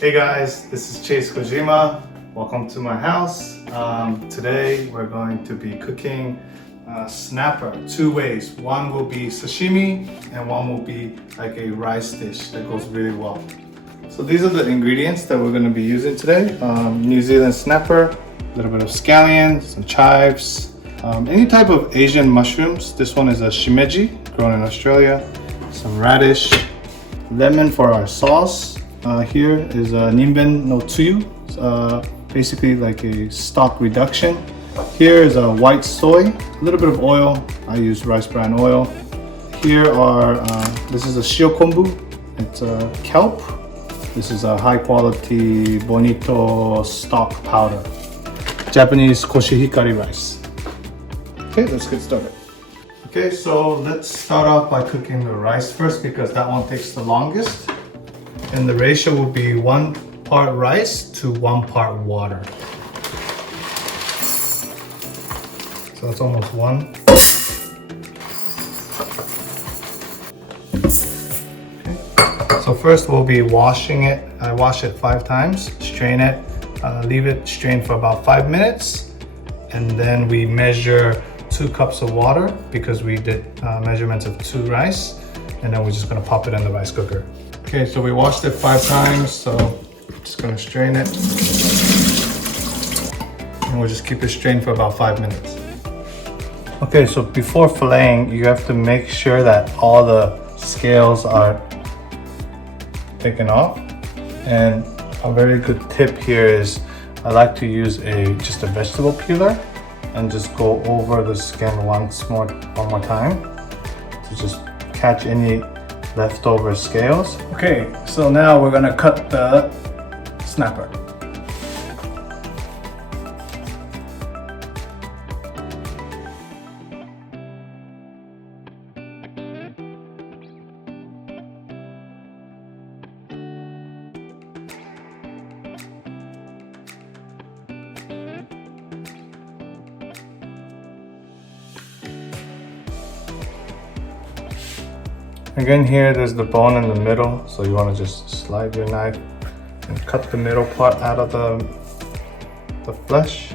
Hey guys, this is Chase Kojima. Welcome to my house. Today we're going to be cooking snapper two ways. One will be sashimi and one will be like a rice dish that goes really well. So these are the ingredients that we're going to be using today. New Zealand snapper, a little bit of scallion, some chives, any type of Asian mushrooms. This one is a shimeji grown in Australia, some radish, lemon for our sauce. Here is Nimben no Tsuyu, basically like a stock reduction. Here is a white soy, a little bit of oil. I use rice bran oil. Here are, this is a shio kombu, it's a kelp. This is a high quality bonito stock powder. Japanese koshihikari rice. Okay, let's get started. Okay, so let's start off by cooking the rice first because that one takes the longest. And the ratio will be 1 part rice to 1 part water. So that's almost 1. Okay. So first we'll be washing it. I wash it 5 times, strain it, leave it strain for about 5 minutes. And then we measure 2 cups of water because we did measurements of 2 rice. And then we're just gonna pop it in the rice cooker. Okay, so we washed it 5 times, so I'm just gonna strain it. And we'll just keep it strained for about 5 minutes. Okay, so before filleting, you have to make sure that all the scales are taken off. And a very good tip here is I like to use just a vegetable peeler and just go over the skin one more time to just catch any leftover scales. Okay, so now we're gonna cut the snapper. Again, here there's the bone in the middle, so you want to just slide your knife and cut the middle part out of the flesh.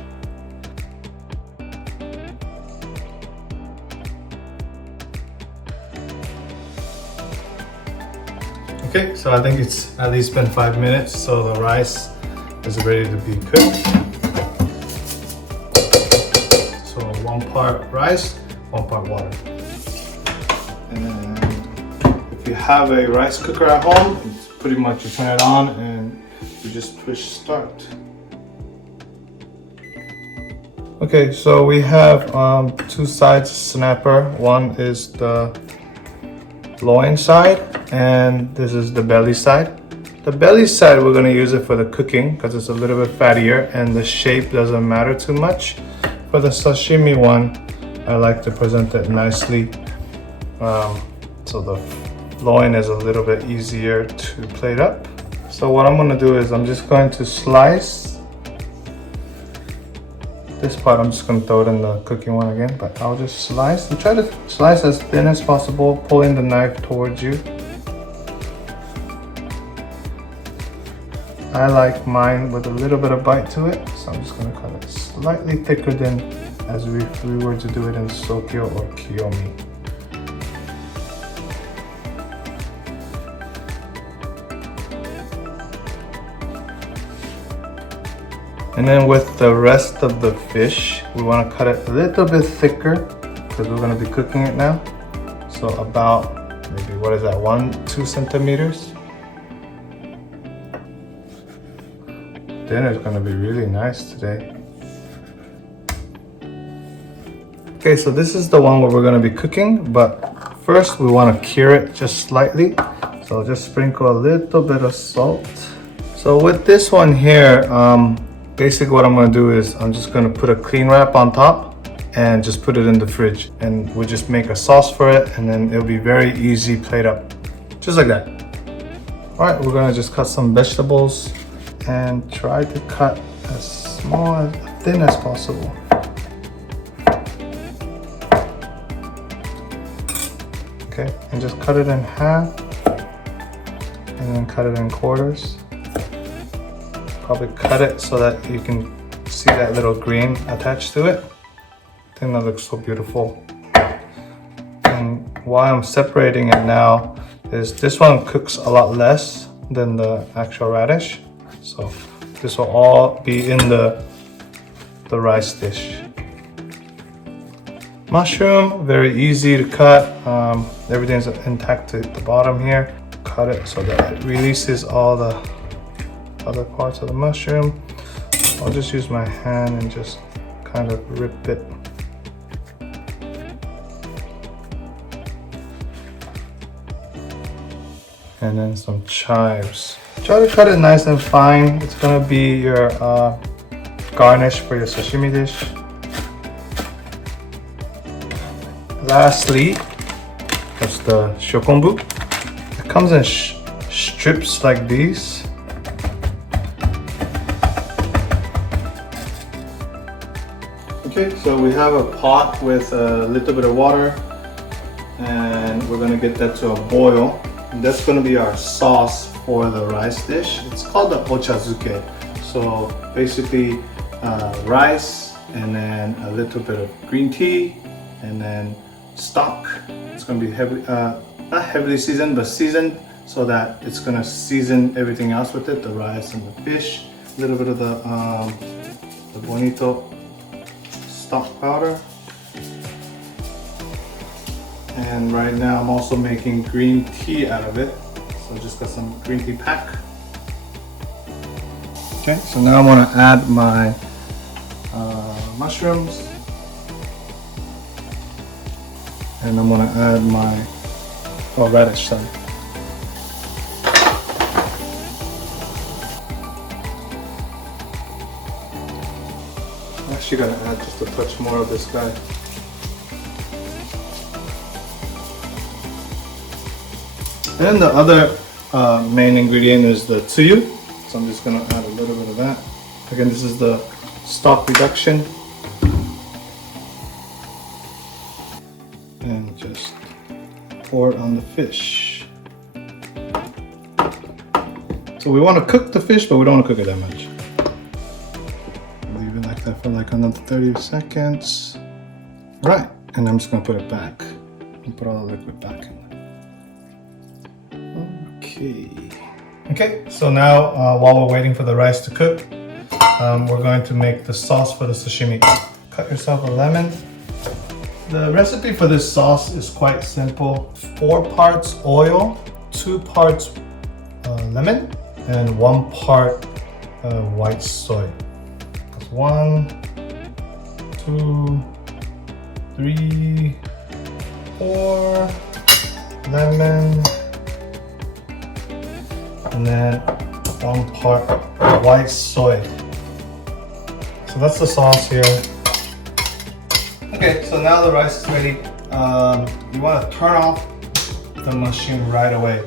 Okay, so I think it's at least been 5 minutes, so the rice is ready to be cooked. So 1 part rice, 1 part water. And then if you have a rice cooker at home, it's pretty much you turn it on and you just push start. Okay, so we have 2 sides of snapper. One is the loin side and this is the belly side. The belly side, we're going to use it for the cooking because it's a little bit fattier and the shape doesn't matter too much. For the sashimi one, I like to present it nicely. So the loin is a little bit easier to plate up. So what I'm gonna do is I'm just going to slice this part. I'm just gonna throw it in the cooking one again, but I'll just slice and try to slice as thin as possible, pulling the knife towards you. I like mine with a little bit of bite to it, so I'm just gonna cut it slightly thicker than as if we were to do it in Sokyo or Kiyomi. And then with the rest of the fish, we want to cut it a little bit thicker because we're going to be cooking it now. So about maybe, 1-2 centimeters. Dinner is going to be really nice today. Okay, so this is the one where we're going to be cooking, but first we want to cure it just slightly. So just sprinkle a little bit of salt. So with this one here, basically what I'm going to do is I'm just going to put a cling wrap on top and just put it in the fridge, and we'll just make a sauce for it, and then it'll be very easy plate up, just like that. All right, we're going to just cut some vegetables and try to cut as thin as possible. Okay, and just cut it in half and then cut it in quarters. probably cut it so that you can see that little green attached to it. I think that looks so beautiful. And why I'm separating it now is this one cooks a lot less than the actual radish. So this will all be in the rice dish. Mushroom, very easy to cut. Everything's intact at the bottom here. Cut it so that it releases all the other parts of the mushroom. I'll just use my hand and just kind of rip it. And then some chives. Try to cut it nice and fine. It's gonna be your garnish for your sashimi dish. Lastly, that's the shokonbu. It comes in strips like these. Okay, so we have a pot with a little bit of water, and we're gonna get that to a boil. And that's gonna be our sauce for the rice dish. It's called the ochazuke. So basically, rice and then a little bit of green tea, and then stock. It's gonna be heavily, not heavily seasoned, but seasoned so that it's gonna season everything else with it, the rice and the fish. A little bit of the bonito stock powder. And right now I'm also making green tea out of it. So just got some green tea pack. Okay, so now I wanna add my mushrooms. And I'm gonna add my radish, sorry. I'm actually gonna add just a touch more of this guy. And the other main ingredient is the tsuyu. So I'm just gonna add a little bit of that. Again, this is the stock reduction. And just pour it on the fish. So we want to cook the fish, but we don't want to cook it that much. Leave it like that for like another 30 seconds. Right, and I'm just gonna put it back and put all the liquid back in. Okay, so now while we're waiting for the rice to cook, we're going to make the sauce for the sashimi. Cut yourself a lemon. The recipe for this sauce is quite simple. 4 parts oil, 2 parts lemon, and 1 part white soy. That's 1, 2, 3, 4, lemon, and then 1 part white soy. So that's the sauce here. Okay, so now the rice is ready. You want to turn off the machine right away.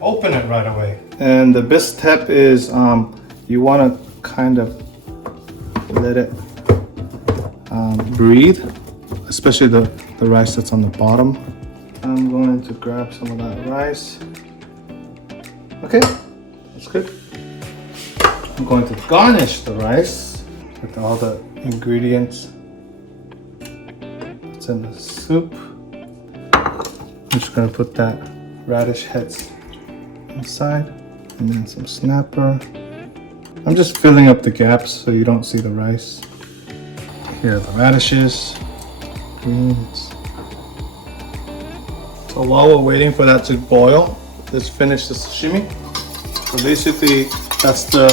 Open it right away. And the best step is you want to kind of let it breathe, especially the rice that's on the bottom. I'm going to grab some of that rice. Okay, that's good. I'm going to garnish the rice with all the ingredients that's in the soup. I'm just going to put that radish heads inside, and then some snapper. I'm just filling up the gaps so you don't see the rice. Here are the radishes, greens. So while we're waiting for that to boil, let's finish the sashimi. So basically, that's the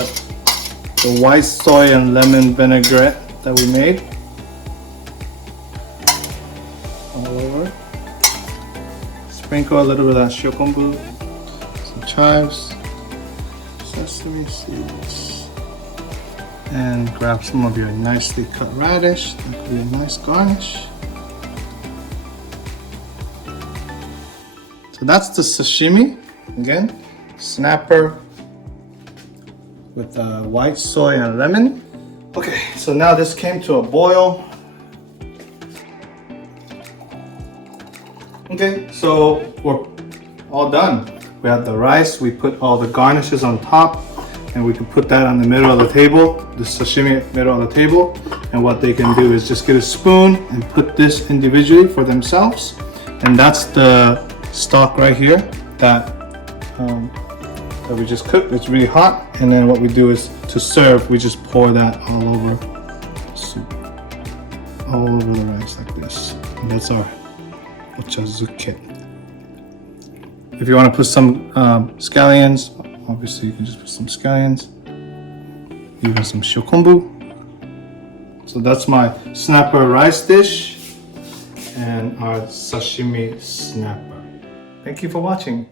white soy and lemon vinaigrette that we made. All over. Sprinkle a little bit of that shokonbu, some chives, sesame seeds, and grab some of your nicely cut radish. That could be a nice garnish. So that's the sashimi. Again, snapper with white soy and lemon. Okay, so now this came to a boil. Okay, so we're all done. We have the rice, we put all the garnishes on top. and we can put that on the middle of the table, the sashimi middle of the table. And what they can do is just get a spoon and put this individually for themselves. And that's the stock right here that we just cooked. It's really hot. And then what we do is to serve, we just pour that all over the soup, all over the rice like this. And that's our ochazuke. If you want to put some scallions, obviously you can just put some scallions, even some shokombu. So that's my snapper rice dish and our sashimi snapper. Thank you for watching.